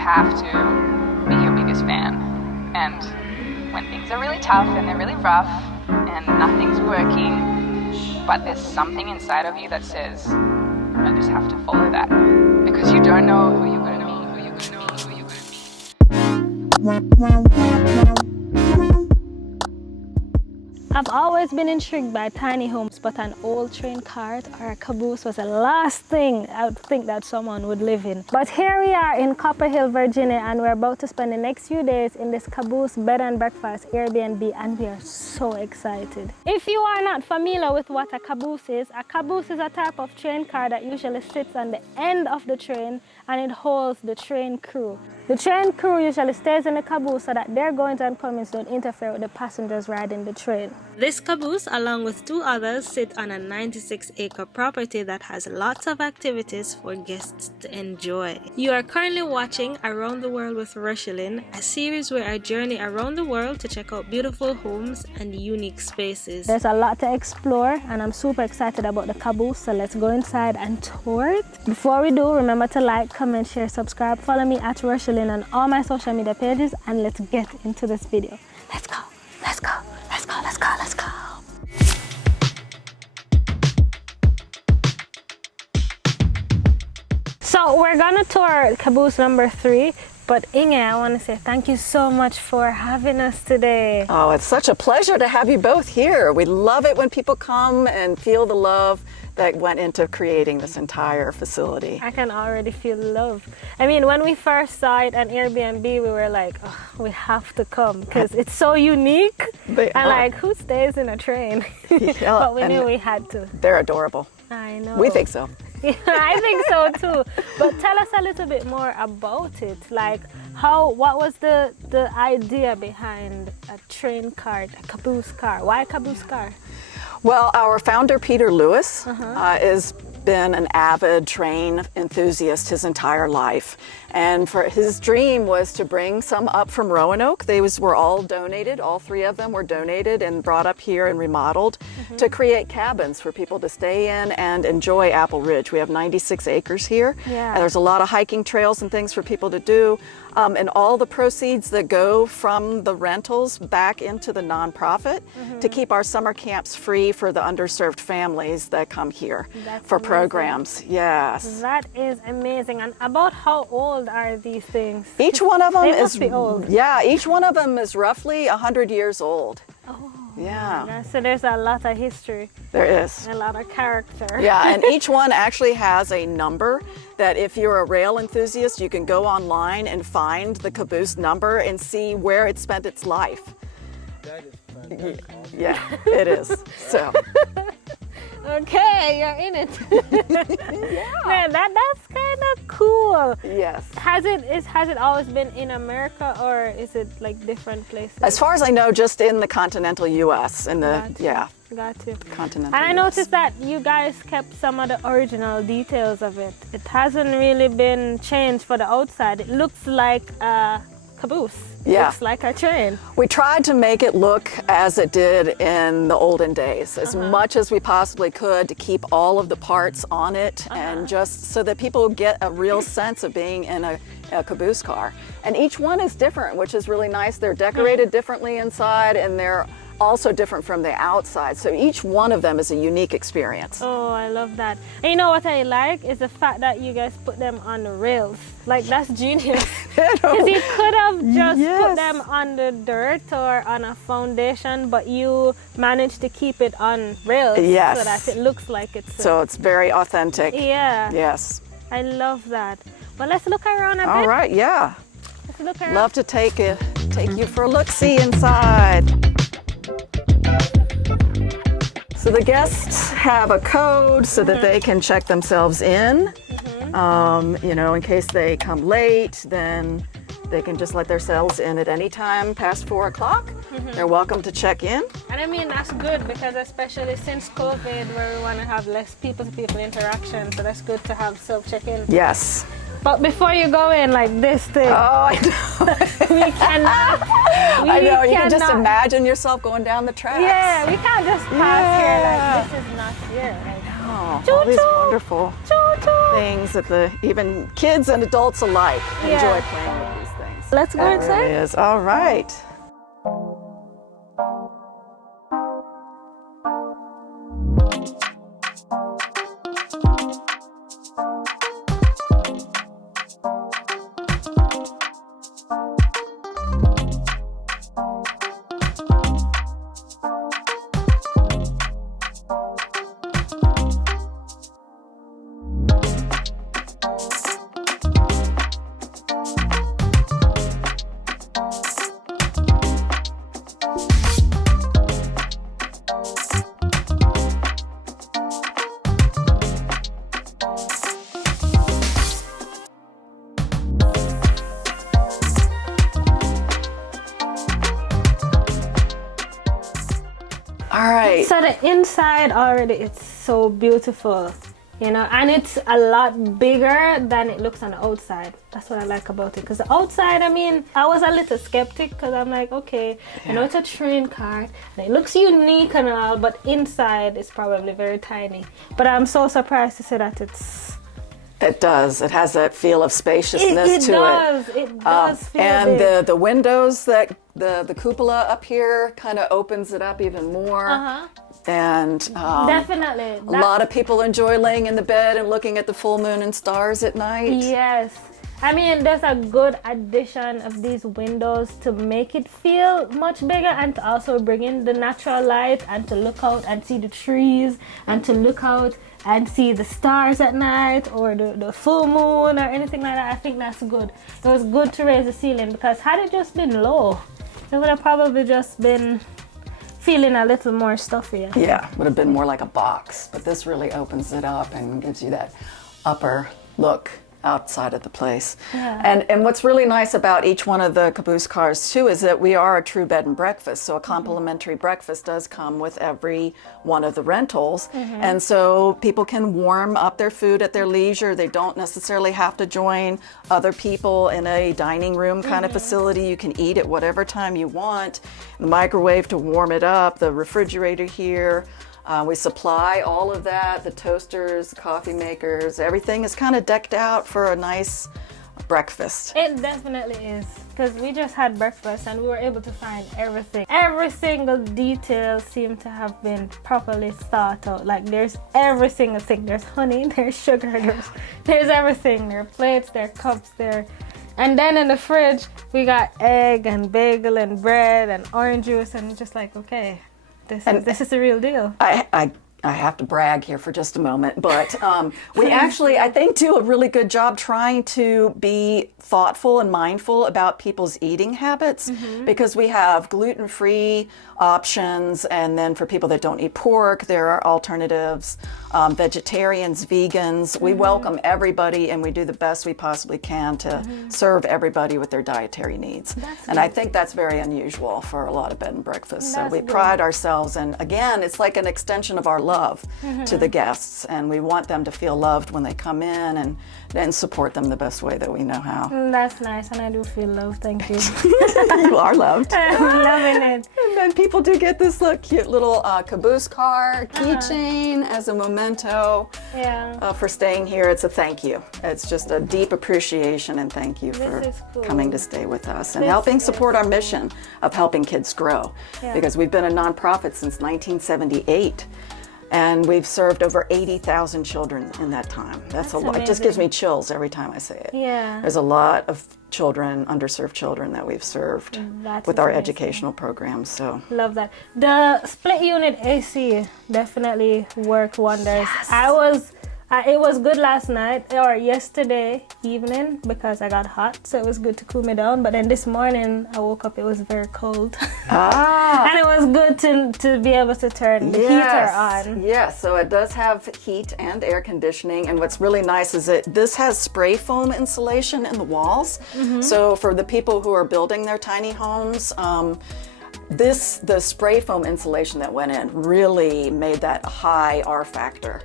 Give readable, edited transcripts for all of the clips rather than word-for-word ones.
have to be your biggest fan. And when things are really tough and they're really rough and nothing's working, but there's something inside of you that says, I just have to follow that. Because you don't know who you're going to be, who you're going to be, who you're going to be. I've always been intrigued by tiny homes, but an old train cart or a caboose was the last thing I would think that someone would live in. But here we are in Copper Hill, Virginia, and we're about to spend the next few days in this caboose bed and breakfast Airbnb, and we are so excited. If you are not familiar with what a caboose is a type of train car that usually sits on the end of the train and it holds the train crew. The train crew usually stays in the caboose so that their goings and comings don't interfere with the passengers riding the train. This caboose, along with two others, sit on a 96-acre property that has lots of activities for guests to enjoy. You are currently watching Around the World with Rochielin, a series where I journey around the world to check out beautiful homes and unique spaces. There's a lot to explore, and I'm super excited about the caboose, so let's go inside and tour it. Before we do, remember to like, comment, share, subscribe, follow me at Rochielin on all my social media pages, and let's get into this video. Let's go, let's go, let's go, let's go, let's go. So we're gonna tour caboose number 3, but Inge, I want to say thank you so much for having us today. Oh, it's such a pleasure to have you both here. We love it when people come and feel the love that went into creating this entire facility. I can already feel love. I mean, when we first saw it on Airbnb, we were like, oh, we have to come because it's so unique. And like, who stays in a train? Yeah, but we knew we had to. They're adorable. I know. We think so. Yeah, I think so too. But tell us a little bit more about it. Like, what was the idea behind a train car, a caboose car? Why a caboose car? Well, our founder, Peter Lewis, has been an avid train enthusiast his entire life. And for his dream was to bring some up from Roanoke. They were all donated, all 3 of them were donated and brought up here and remodeled to create cabins for people to stay in and enjoy Apple Ridge. We have 96 acres here. Yeah. And there's a lot of hiking trails and things for people to do. And all the proceeds that go from the rentals back into the nonprofit to keep our summer camps free for the underserved families that come here. That's for amazing. Programs. Yes. That is amazing. And about how old are these things? Each one of them they is must be old. Yeah, each one of them is roughly 100 years old. Oh, yeah. So there's a lot of history. There is. A lot of character. Yeah, and each one actually has a number that if you're a rail enthusiast, you can go online and find the caboose number and see where it spent its life. That is fantastic. Yeah, it is. So. Okay, you're in it. Yeah. Man, that's kind of cool. Yes. Has it always been in America, or is it like different places? As far as I know, just in the continental U.S. in the Got you. continental. And I US. noticed that you guys kept some of the original details of it. It hasn't really been changed for the outside. It looks like a caboose. Yeah. Looks like a train. We tried to make it look as it did in the olden days, as much as we possibly could, to keep all of the parts on it and just so that people get a real sense of being in a caboose car. And each one is different, which is really nice. They're decorated differently inside, and they're also different from the outside. So each one of them is a unique experience. Oh, I love that. And you know what I like is the fact that you guys put them on the rails. Like, that's genius. Because you could have just put them on the dirt or on a foundation, but you managed to keep it on rails so that it looks like it's so it's very authentic. Yeah. Yes. I love that. Well, let's look around a bit. All right, yeah. Let's look around. Love to take you for a look-see inside. So the guests have a code so that they can check themselves in. You know, in case they come late, then they can just let themselves in at any time past 4 o'clock. They're welcome to check in. And I mean, that's good because especially since COVID, where we want to have less people-to-people interaction, so that's good to have self-check-in. Yes. But before you go in, like this thing. Oh, I know. We cannot. I know, you can just imagine yourself going down the tracks. Yeah, we can't just pass here like this is not here. Like, Oh, choo always choo. wonderful. Choo choo. things that even kids and adults alike enjoy Yeah. playing with these things. Let's go It inside. really is. All right. All right. So the inside already, it's so beautiful, you know, and it's a lot bigger than it looks on the outside. That's what I like about it. Because the outside, I mean, I was a little skeptic because I'm like, okay, I know it's a train cart and it looks unique and all, but inside it's probably very tiny. But I'm so surprised to see that It does. It has that feel of spaciousness it to does. it. It does feel and big. the windows that the cupola up here kind of opens it up even more. And Definitely. a lot of people enjoy laying in the bed and looking at the full moon and stars at night. Yes. I mean, there's a good addition of these windows to make it feel much bigger and to also bring in the natural light and to look out and see the trees and to look out and see the stars at night or the full moon or anything like that. I think that's good. It was good to raise the ceiling because had it just been low, it would have probably just been feeling a little more stuffy. Yeah, would have been more like a box, but this really opens it up and gives you that upper look outside of the place. Yeah. And what's really nice about each one of the caboose cars too is that we are a true bed and breakfast, so a complimentary breakfast does come with every one of the rentals. And so people can warm up their food at their leisure. They don't necessarily have to join other people in a dining room kind of facility. You can eat at whatever time you want. The microwave to warm it up, the refrigerator here. We supply all of that, the toasters, coffee makers, everything is kind of decked out for a nice breakfast. It definitely is, because we just had breakfast and we were able to find everything. Every single detail seemed to have been properly thought out. Like there's every single thing. There's honey, there's sugar, there's everything. There are plates, there are cups, there. And then in the fridge, we got egg and bagel and bread and orange juice, and just like, okay, this is the real deal. I have to brag here for just a moment, but we actually, I think, do a really good job trying to be thoughtful and mindful about people's eating habits because we have gluten-free options, and then for people that don't eat pork, there are alternatives. Vegetarians, vegans, we welcome everybody and we do the best we possibly can to serve everybody with their dietary needs. And I think that's very unusual for a lot of bed and breakfasts. So we pride ourselves, and again, it's like an extension of our love to the guests, and we want them to feel loved when they come in and then support them the best way that we know how. That's nice, and I do feel loved, thank you. You are loved. I'm loving it. And then people do get this cute little caboose car keychain as a memento for staying here. It's a thank you. It's just a deep appreciation and thank you for coming to stay with us and helping support our mission of helping kids grow. Because we've been a nonprofit since 1978. And we've served over 80,000 children in that time. That's a lot. It just gives me chills every time I say it. Yeah. There's a lot of children, underserved children that we've served with our amazing. Educational programs. So Love that. The split unit AC definitely worked wonders. It was good last night or yesterday evening because I got hot, so it was good to cool me down. But then this morning I woke up, it was very cold. And it was good to be able to turn the heater on. Yes, so it does have heat and air conditioning, and what's really nice is that this has spray foam insulation in the walls. So for the people who are building their tiny homes, the spray foam insulation that went in really made that high R factor.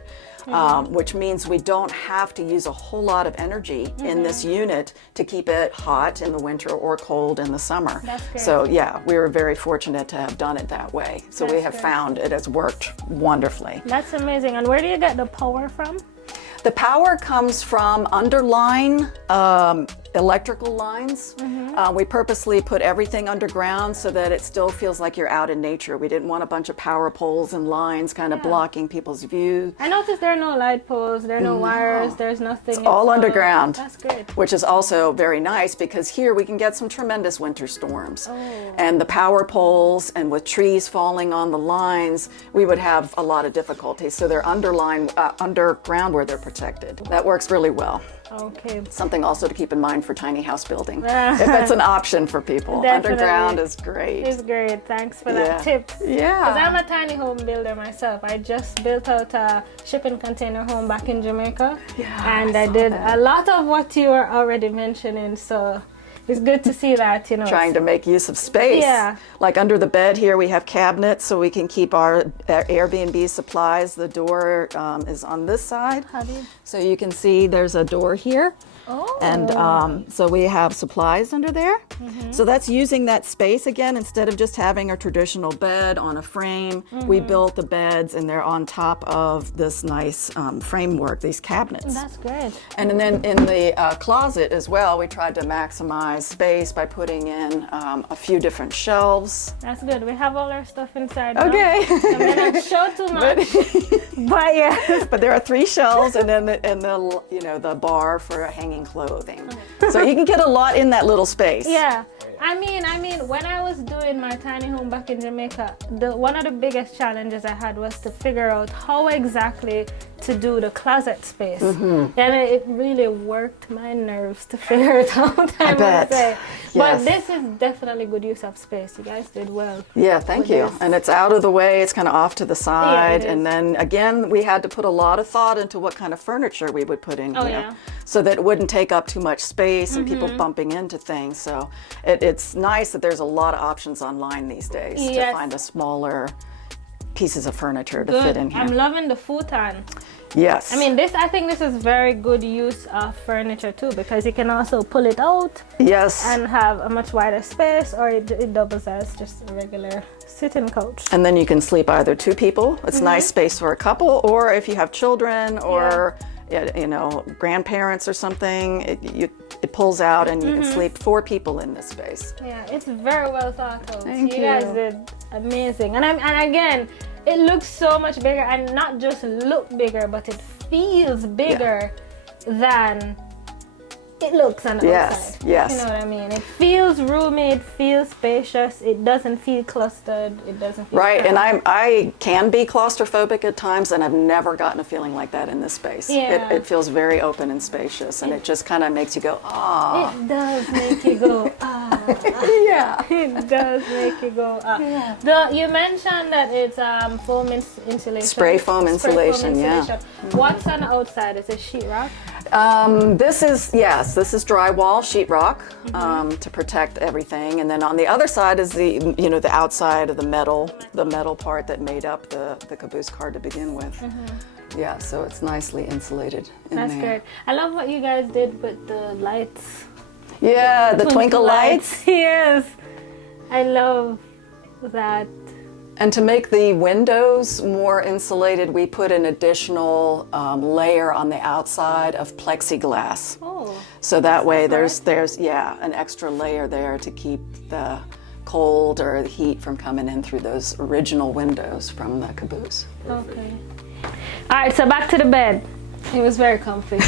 Which means we don't have to use a whole lot of energy in this unit to keep it hot in the winter or cold in the summer. So yeah, we were very fortunate to have done it that way. So we have found it has worked wonderfully. That's amazing. And where do you get the power from? The power comes from underline electrical lines. We purposely put everything underground so that it still feels like you're out in nature. We didn't want a bunch of power poles and lines kind of blocking people's view. I noticed there are no light poles, there are no wires, there's nothing. It's all underground. That's great. Which is also very nice because here we can get some tremendous winter storms. And the power poles and with trees falling on the lines, we would have a lot of difficulty. So they're underground where they're protected. That works really well. Okay. Something also to keep in mind for tiny house building. If it's an option for people. Definitely. Underground is great. It's great. Thanks for that tip. Yeah. Because I'm a tiny home builder myself. I just built out a shipping container home back in Jamaica. Yeah, and I did a lot of what you were already mentioning. So it's good to see that, you know. Trying to make use of space. Yeah. Like under the bed here, we have cabinets so we can keep our Airbnb supplies. The door is on this side. So you can see there's a door here. Oh. And so we have supplies under there. So that's using that space again. Instead of just having a traditional bed on a frame, we built the beds and they're on top of this nice framework, these cabinets. That's great. And then in the closet as well, we tried to maximize space by putting in a few different shelves. That's good. We have all our stuff inside now. Okay. I may not show too much, but yeah. But there are 3 shelves and then the bar for hanging clothing. So you can get a lot in that little space. Yeah. I mean, when I was doing my tiny home back in Jamaica, one of the biggest challenges I had was to figure out how exactly to do the closet space. And it really worked my nerves to figure it out, I must say. But this is definitely good use of space. You guys did well. Yeah, thank you. And it's out of the way. It's kind of off to the side. Yeah, and then again, we had to put a lot of thought into what kind of furniture we would put in here. So that it wouldn't take up too much space and people bumping into things. So it's nice that there's a lot of options online these days to find a smaller pieces of furniture to fit in here. I'm loving the futon. Yes. I mean, I think this is very good use of furniture too, because you can also pull it out. Yes. And have a much wider space, or it doubles as just a regular sitting couch. And then you can sleep either 2 people. It's nice space for a couple, or if you have children or grandparents or something, it pulls out and you can sleep 4 people in this space. Yeah, it's very well thought out. Thank you. You guys did amazing. And again, it looks so much bigger, and not just look bigger, but it feels bigger than it looks on the outside. Yes. You know what I mean? It feels roomy, it feels spacious, it doesn't feel clustered, it doesn't feel right, and I can be claustrophobic at times, and I've never gotten a feeling like that in this space. Yeah. It feels very open and spacious, and it just kind of makes you go, ah. It does make you go, ah. Yeah. It does make you go, ah. Yeah. You mentioned that it's foam insulation. Spray foam insulation, yeah. What's on the outside? Is it sheetrock? This is drywall sheetrock to protect everything, and then on the other side is the outside of the metal part that made up the caboose car to begin with. Yeah, so it's nicely insulated in there. That's great. I love what you guys did with the lights. Yeah, the twinkle lights. Yes, I love that. And to make the windows more insulated, we put an additional layer on the outside of plexiglass. Oh. So that way there's an extra layer there to keep the cold or the heat from coming in through those original windows from the caboose. Okay. All right, so back to the bed. It was very comfy.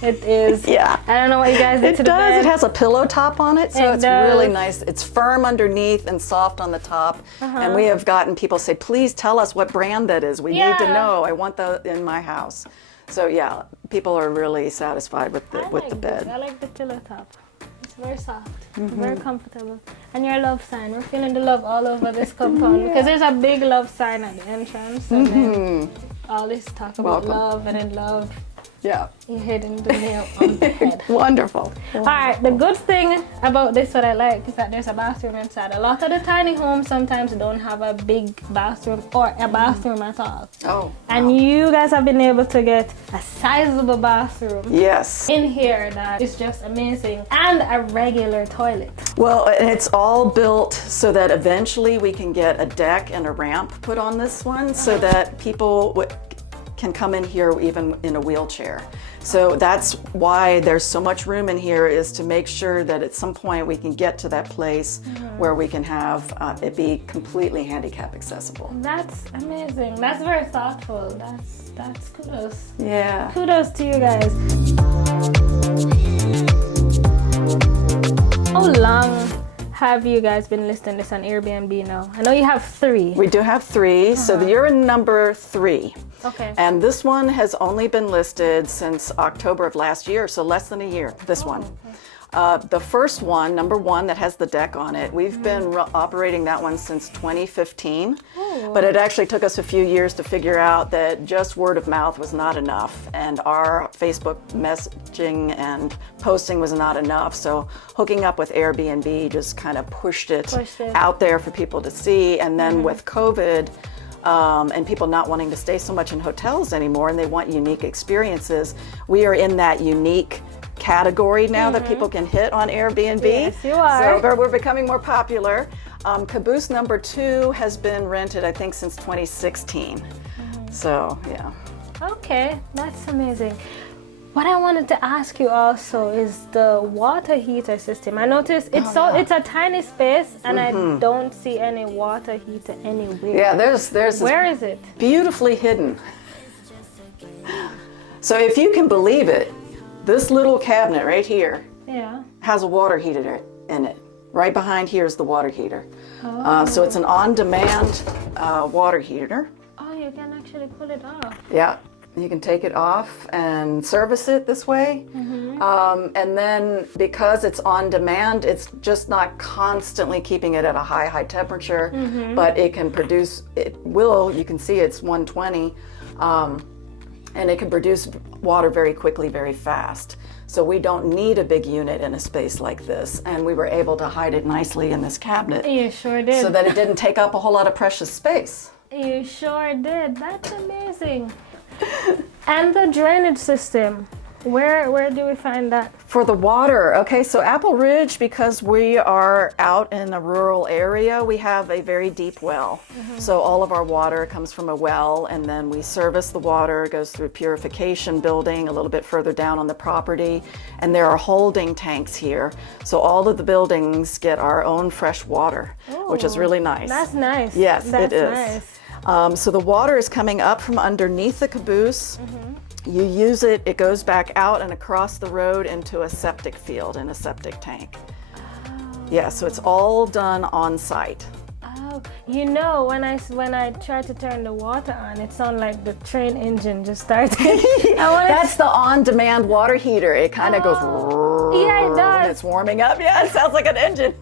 It is. Yeah. I don't know what you guys did to the bed. It has a pillow top on it, so it's really nice. It's firm underneath and soft on the top. And we have gotten people say, please tell us what brand that is. We need to know. I want that in my house. So yeah, people are really satisfied with the bed. I like the pillow top. It's very soft, very comfortable. And your love sign. We're feeling the love all over this compound because there's a big love sign at the entrance. And then all this talk about love and in love. Yeah. You hitting the nail on the head. Wonderful. All right, the good thing about this, what I like, is that there's a bathroom inside. A lot of the tiny homes sometimes don't have a big bathroom or a bathroom at all. Oh. And you guys have been able to get a sizable bathroom. Yes. In here that is just amazing. And a regular toilet. Well, it's all built so that eventually we can get a deck and a ramp put on this one so that people can come in here even in a wheelchair. So that's why there's so much room in here, is to make sure that at some point we can get to that place where we can have it be completely handicap accessible. That's amazing. That's very thoughtful. That's kudos. Yeah. Kudos to you guys. How long have you guys been listing this on Airbnb now? I know you have 3. We do have 3, so you're in number 3. Okay. And this one has only been listed since October of last year, so less than a year, this one. The first one, number 1, that has the deck on it, we've been operating that one since 2015, but it actually took us a few years to figure out that just word of mouth was not enough, and our Facebook messaging and posting was not enough, so hooking up with Airbnb just kind of pushed it out there for people to see. And then with COVID, and people not wanting to stay so much in hotels anymore, and they want unique experiences, we are in that unique category now that people can hit on Airbnb. Yes, you are. So we're becoming more popular. Caboose number 2 has been rented, I think, since 2016. So, yeah. Okay, that's amazing. What I wanted to ask you also is the water heater system. I noticed it's it's a tiny space, and I don't see any water heater anywhere. Yeah, there's Where is it? beautifully hidden. So if you can believe it, this little cabinet right here has a water heater in it. Right behind here is the water heater. So it's an on-demand water heater. Oh, you can actually pull it off. Yeah, you can take it off and service it this way. And then because it's on demand, it's just not constantly keeping it at a high temperature, but it can produce, you can see it's 120, and it can produce water very quickly, very fast. So we don't need a big unit in a space like this, and we were able to hide it nicely in this cabinet. You sure did. So that it didn't take up a whole lot of precious space. You sure did. That's amazing. And the drainage system, where do we find that? For the water, okay, so Apple Ridge, because we are out in a rural area, we have a very deep well. So all of our water comes from a well, and then we service the water, it goes through a purification building a little bit further down on the property, and there are holding tanks here. So all of the buildings get our own fresh water, which is really nice. That's nice. Yes, That's it is. Nice. So the water is coming up from underneath the caboose. You use it, it goes back out and across the road into a septic field in a septic tank. Yeah, so it's all done on site. Oh, you know, when I tried to turn the water on, it sounded like the train engine just started. That's the on-demand water heater. It kind of goes. Yeah, it does. And it's warming up. Yeah, it sounds like an engine.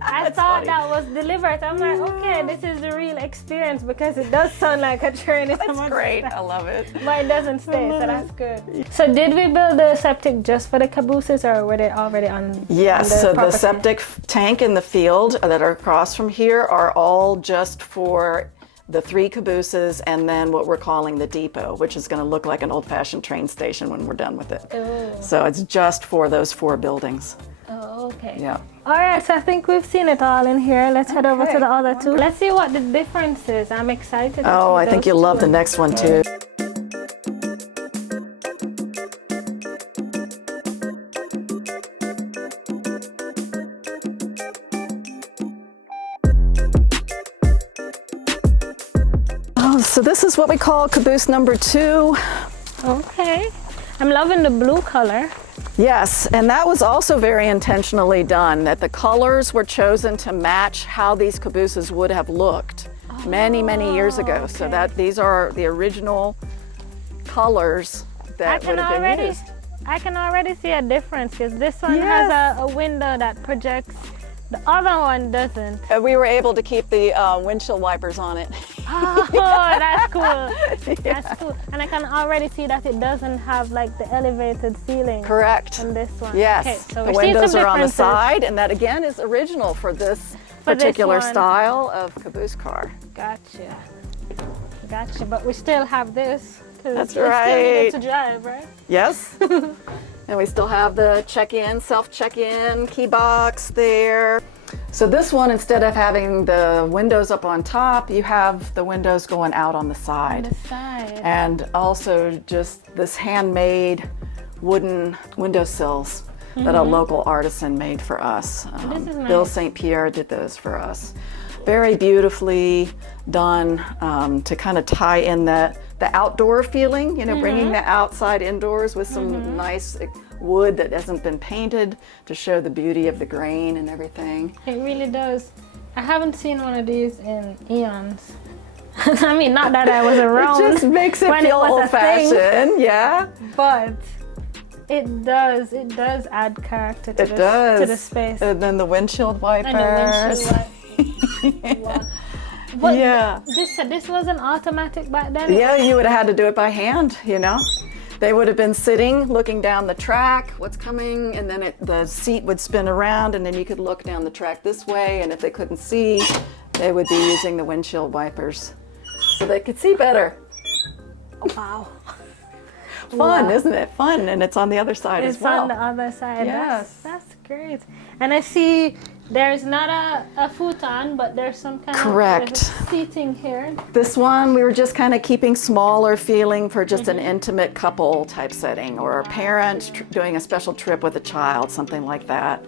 I thought that was deliberate. I'm like, okay, this is the real experience, because it does sound like a train. That's great. I love it. But it doesn't stay, so that's good. So did we build the septic just for the cabooses, or were they already on? Yes, on so the property? septic tank in the field that are across from here are all just for the 3 cabooses, and then what we're calling the depot, which is going to look like an old-fashioned train station when we're done with it. Oh. So it's just for those 4 buildings. Oh, okay. Yeah. All right, so I think we've seen it all in here. Let's head over to the other 2. Let's see what the difference is. I'm excited. Oh, I think you'll love the next one too. Oh, so this is what we call caboose number 2. Okay. I'm loving the blue color. Yes, and that was also very intentionally done, that the colors were chosen to match how these cabooses would have looked many years ago. Okay. So that these are the original colors that would have been used. I can already see a difference, because this one has a window that projects. The other one doesn't. We were able to keep the windshield wipers on it. Oh, that's cool. That's cool. And I can already see that it doesn't have like the elevated ceiling. Correct. On this one. Yes. Okay, so the we're seeing windows some are on the differences. side, and that again is original for this particular one. style of caboose car. Gotcha. Gotcha. But we still have this. That's we right. Still need it to drive, right? Yes. And we still have the check-in, self-check-in key box there. So this one, instead of having the windows up on top, you have the windows going out on the side. On the side. And also just this handmade wooden windowsills that a local artisan made for us. This is Bill nice. St. Pierre did those for us. Very beautifully done to kind of tie in the outdoor feeling, you know, bringing the outside indoors with some nice wood that hasn't been painted to show the beauty of the grain and everything. It really does. I haven't seen one of these in eons. I mean, not that I was around. It just makes it when feel was a thing, old-fashioned, yeah. but it does add character to, to the space. And then the windshield wipers. And the windshield wow. But Yeah. this wasn't automatic back then? Yeah, you would have had to do it by hand, you know. They would have been sitting, looking down the track, what's coming, and then the seat would spin around, and then you could look down the track this way, and if they couldn't see, they would be using the windshield wipers so they could see better. Wow. Fun, Wow. isn't it? Fun, and it's on the other side as well. It's on the other side. Yes. That's great. And I see there's not a futon, but there's some kind Correct. of seating here. This one, we were just kind of keeping smaller feeling for just an intimate couple type setting, or a parent doing a special trip with a child, something like that.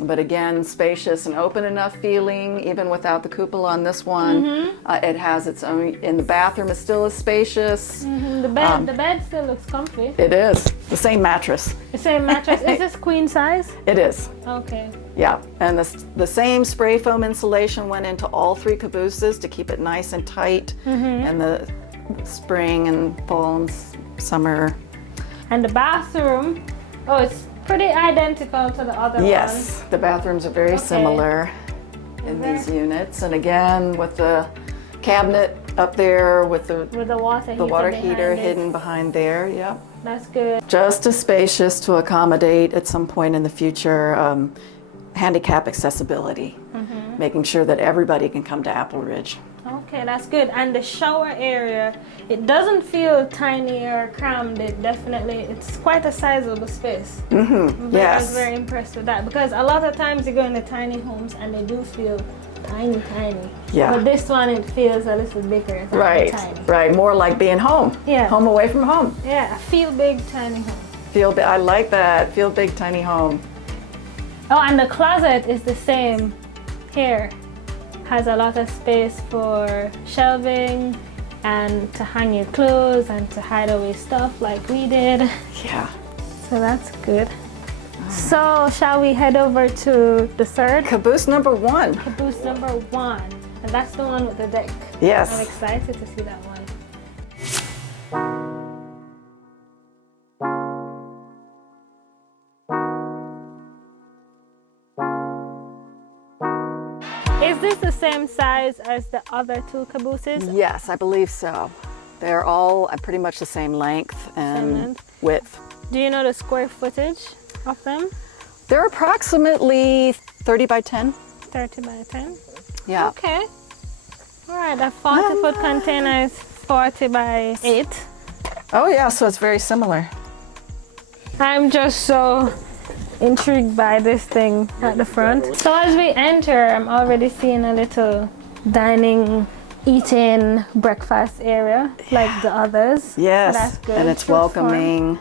But again, spacious and open enough feeling, even without the cupola on this one. It has its own, in the bathroom is still as spacious. The bed still looks comfy. It is, the same mattress. The same mattress. Is this queen size? It is, Okay. yeah. And the same spray foam insulation went into all 3 cabooses to keep it nice and tight in the spring and fall and summer. And the bathroom, oh, it's pretty identical to the other one. Yes, the bathrooms are very similar in these units. And again, with the cabinet up there with the water heater behind it. hidden behind there, yep. That's good. Just as spacious to accommodate at some point in the future handicap accessibility, making sure that everybody can come to Apple Ridge. Okay, that's good. And the shower area, it doesn't feel tiny or crammed. It's quite a sizable space. I was Yes. very impressed with that, because a lot of times you go into tiny homes and they do feel tiny. Yeah. But this one, it feels a little bigger than tiny. Right. More like being home. Yeah. Home away from home. Yeah, a feel big tiny home. I like that. Feel big, tiny home. Oh, and the closet is the same here. Has a lot of space for shelving and to hang your clothes and to hide away stuff like we did. Yeah. So that's good. So shall we head over to the third? Caboose number 1. Caboose number 1. And that's the one with the deck. Yes. I'm excited to see that one. Is this the same size as the other 2 cabooses? Yes, I believe so. They're all pretty much the same length and width. Do you know the square footage of them? They're approximately 30 by 10. 30 by 10? Yeah. Okay. All right, a 40-foot container is 40 by 8. Oh yeah, so it's very similar. I'm just so intrigued by this thing at the front. So as we enter, I'm already seeing a little dining, eating, breakfast area like the others. Yes, So that's good. and it's Good form. welcoming.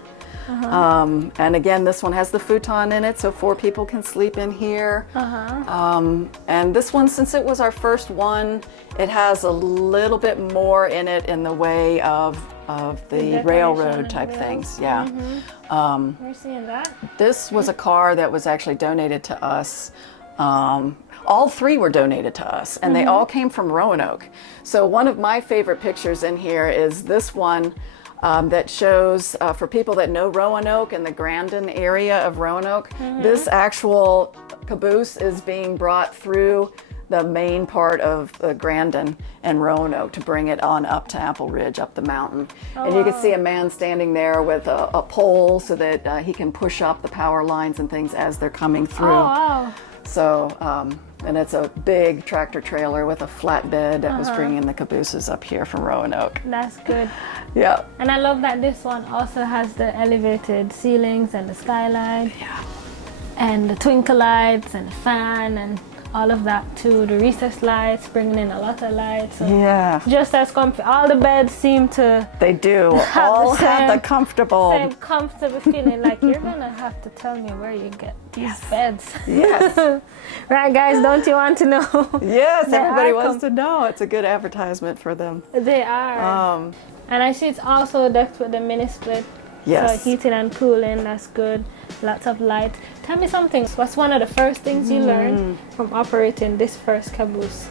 And again, this one has the futon in it, so 4 people can sleep in here. And this one, since it was our first one, it has a little bit more in it in the way of the decoration railroad and type wheels. things. Yeah. We're seeing that. This was a car that was actually donated to us. All 3 were donated to us, and they all came from Roanoke. So one of my favorite pictures in here is this one that shows, for people that know Roanoke and the Grandin area of Roanoke, this actual caboose is being brought through the main part of Grandin and Roanoke to bring it on up to Apple Ridge, up the mountain. And you can see a man standing there with a pole so that he can push up the power lines and things as they're coming through. Oh, wow. So, and it's a big tractor trailer with a flatbed that was bringing the cabooses up here from Roanoke. That's good. Yeah. And I love that this one also has the elevated ceilings and the skylight. Yeah. and the twinkle lights and the fan and all of that too. The recess lights, bringing in a lot of lights. So Yeah. just as comfy. All the beds seem to They do. have All the have the same comfortable. comfortable feeling. Like, you're gonna have to tell me where you get these beds. Yes. Right, guys? Don't you want to know? Yes, They everybody are wants to know. It's a good advertisement for them. They are. And I see it's also decked with the mini split. Yes. So heating and cooling, that's good. Lots of light. Tell me something. What's one of the first things you learned from operating this first caboose?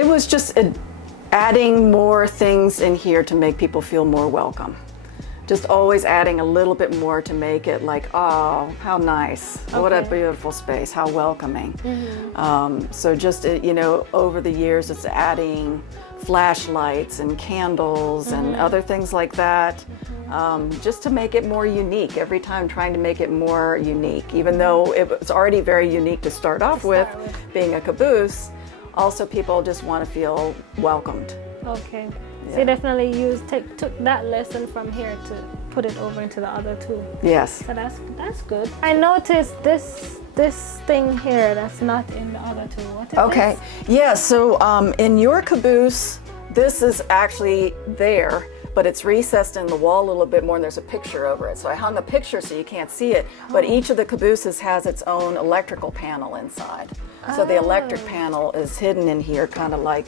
It was just adding more things in here to make people feel more welcome. Just always adding a little bit more to make it like, oh, how nice. What a beautiful space, how welcoming. So just, you know, over the years, it's adding flashlights and candles and other things like that, just to make it more unique. Every time trying to make it more unique, even though it was already very unique to start off with, being a caboose, also people just want to feel welcomed. Okay. So you definitely took that lesson from here to put it over into the other two. Yes. So that's good. I noticed this thing here that's not in the other two. What is Okay. this? Yeah, so in your caboose, this is actually there, but it's recessed in the wall a little bit more, and there's a picture over it. So I hung a picture so you can't see it, but each of the cabooses has its own electrical panel inside. So the electric panel is hidden in here, kind of like,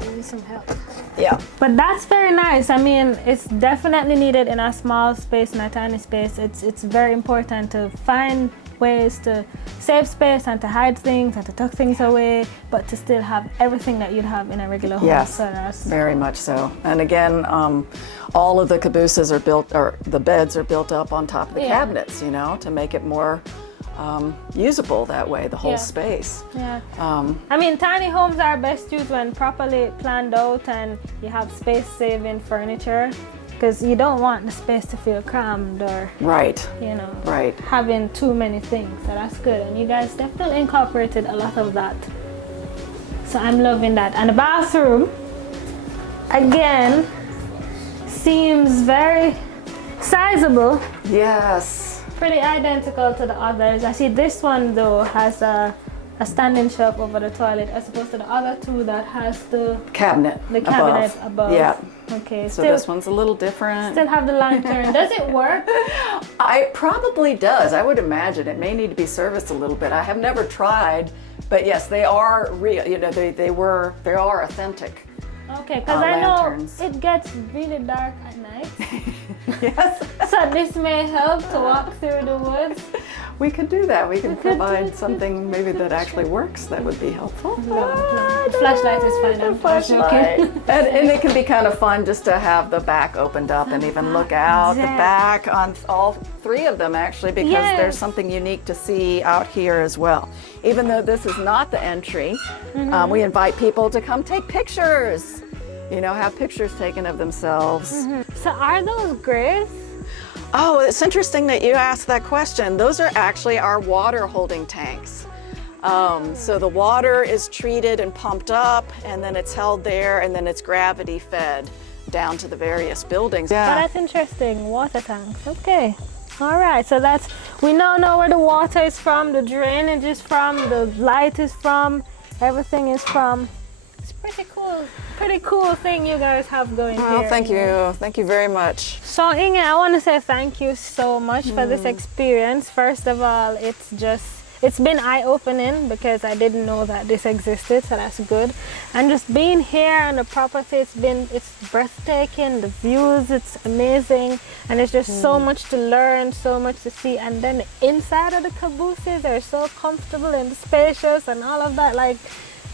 Give me some help. yeah. But that's very nice. I mean, it's definitely needed in a small space, in a tiny space. It's very important to find ways to save space and to hide things and to tuck things away, but to still have everything that you'd have in a regular home. Yes, So that's very much so. And again, all of the cabooses are built, or the beds are built up on top of the cabinets, you know, to make it more usable that way, the whole space. Yeah. I mean, tiny homes are best used when properly planned out and you have space-saving furniture, because you don't want the space to feel crammed or, Right. you know, Right. having too many things. So that's good. And you guys definitely incorporated a lot of that. So I'm loving that. And the bathroom, again, seems very sizable. Yes. Pretty identical to the others. I see this one though has a standing shelf over the toilet, as opposed to the other two that has the Cabinet above. Yeah. Okay. So this one's a little different. Still have the lantern. Does it work? It probably does. I would imagine it may need to be serviced a little bit. I have never tried, but yes, they are real. You know, they are authentic. Okay, because I know lanterns. it gets really dark at night. Yes. So this may help to walk through the woods. We could do that. We could could do provide it. something maybe that actually works. That would be helpful. The flashlight is fine. I'm Flashlight. joking. And it can be kind of fun just to have the back opened up and even look out the back on all three of them, actually, because there's something unique to see out here as well. Even though this is not the entry, we invite people to come take pictures. You know, have pictures taken of themselves. So are those grays? Oh, it's interesting that you asked that question. Those are actually our water holding tanks. So the water is treated and pumped up, and then it's held there, and then it's gravity fed down to the various buildings. Oh, that's interesting. Water tanks. Okay. All right. So we now know where the water is from, the drainage is from, the light is from, everything is from. It's pretty cool. Pretty cool thing you guys have going here. Oh, thank you. Thank you very much. So Inge, I want to say thank you so much for this experience. First of all, it's been eye-opening because I didn't know that this existed, so that's good. And just being here on the property, it's breathtaking. The views, it's amazing, and there's just so much to learn, so much to see. And then the inside of the cabooses are so comfortable and spacious and all of that. Like,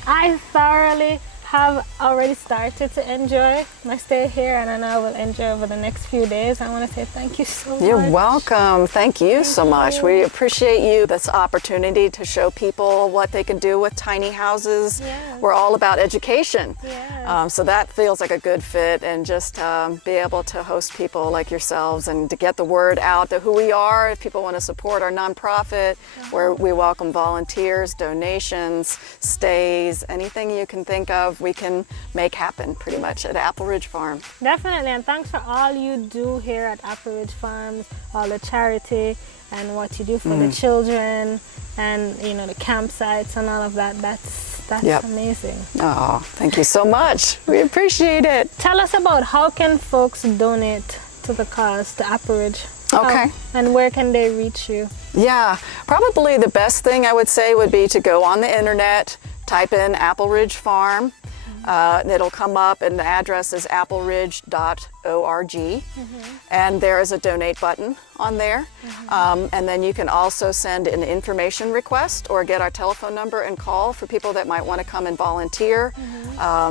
I thoroughly have already started to enjoy my stay here, and I will enjoy over the next few days. I want to say thank you so much. You're welcome. Thank you so much. We appreciate you, this opportunity to show people what they can do with tiny houses. Yes. We're all about education. Yes. So that feels like a good fit, and just be able to host people like yourselves and to get the word out to who we are. If people want to support our nonprofit, where we welcome volunteers, donations, stays, anything you can think of. we can make happen pretty much at Apple Ridge Farm. Definitely, and thanks for all you do here at Apple Ridge Farms, all the charity and what you do for the children, and you know, the campsites and all of that. That's amazing. Oh, thank you so much. We appreciate it. Tell us about how can folks donate to the cause, to Apple Ridge? Okay. And where can they reach you? Yeah, probably the best thing I would say would be to go on the internet, type in Apple Ridge Farm. It'll come up, and the address is appleridge.org. And there is a donate button on there. And then you can also send an information request or get our telephone number and call for people that might want to come and volunteer.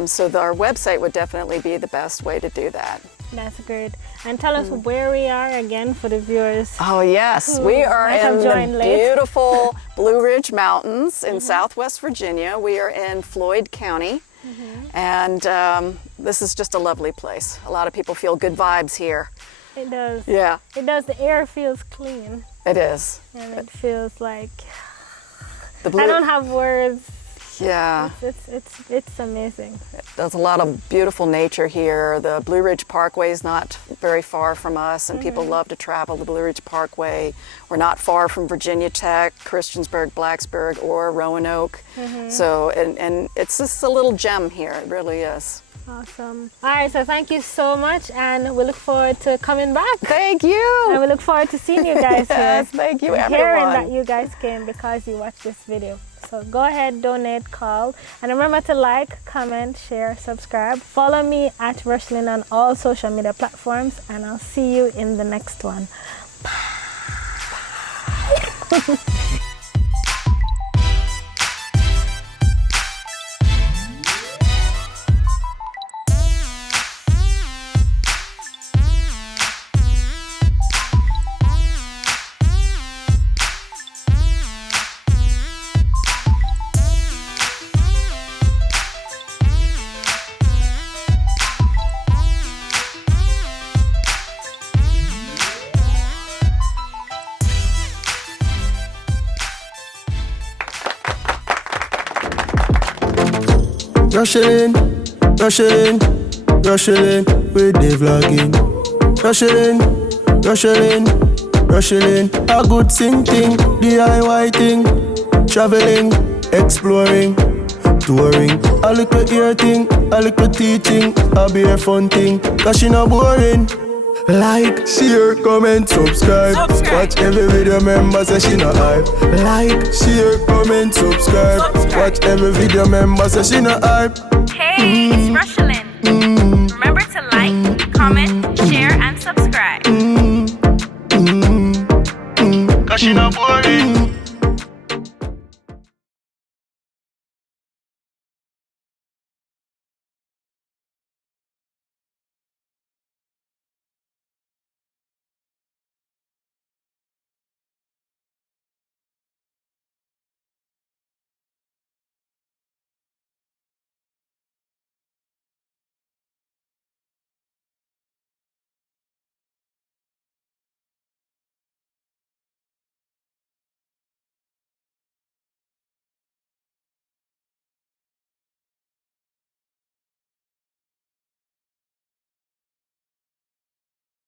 So our website would definitely be the best way to do that. That's great. And tell us where we are again for the viewers. Oh yes, we are in the beautiful Blue Ridge Mountains in Southwest Virginia. We are in Floyd County. And this is just a lovely place. A lot of people feel good vibes here. It does. Yeah. It does. The air feels clean. It is. And it feels like, I don't have words. Yeah. It's amazing. There's a lot of beautiful nature here. The Blue Ridge Parkway is not very far from us, and people love to travel the Blue Ridge Parkway. We're not far from Virginia Tech, Christiansburg, Blacksburg, or Roanoke. So, and it's just a little gem here. It really is. Awesome. All right, so thank you so much, and we look forward to coming back. Thank you. And we look forward to seeing you guys here. Yes, thank you, everyone. Hearing that you guys came because you watched this video. So go ahead, donate, call, and remember to like, comment, share, subscribe. Follow me at Rochielin on all social media platforms, and I'll see you in the next one. Bye. Rochielin, Rochielin, Rochielin, with the vlogging. Rochielin, Rochielin, Rochielin, a good sing thing, DIY thing, traveling, exploring, touring, a little ear thing, a little teaching, a be a fun thing, cause she not boring. Like, share, comment, subscribe. Watch every video, member say she not hype. Like, share, comment, subscribe. Watch every video, member say she not hype. Hey, it's Rochielin. Remember to like, comment, share, and subscribe. Cause she not boring.